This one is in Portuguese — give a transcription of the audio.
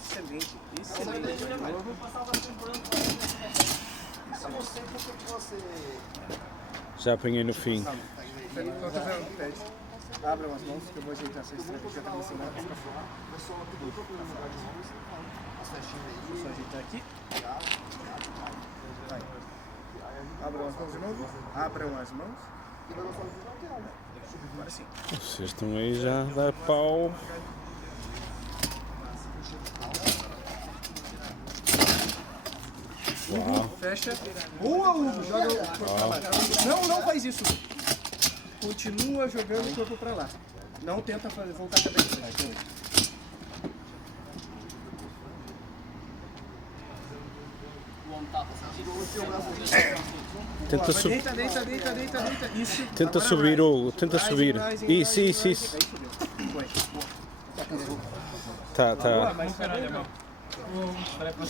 Excelente, excelente. Eu vou passar bastante por isso eu sei porque você... Já apanhei no fim. Abra as mãos que eu vou ajeitar essa estratégia para você não ficar fora. Deixa eu ajeitar aqui. Vai. Abram as mãos de novo. Abram as mãos. Agora sim. Vocês estão aí já a dar pau. Hugo, fecha. Boa, Hugo. Joga o corpo pra lá. Não faz isso. Continua jogando o corpo pra lá. Não tenta voltar a cabeça. Tenta subir. Deita. Isso. Tenta Agora subir, vai. Hugo. Tenta subir. Isso. Foi. Tá. Mas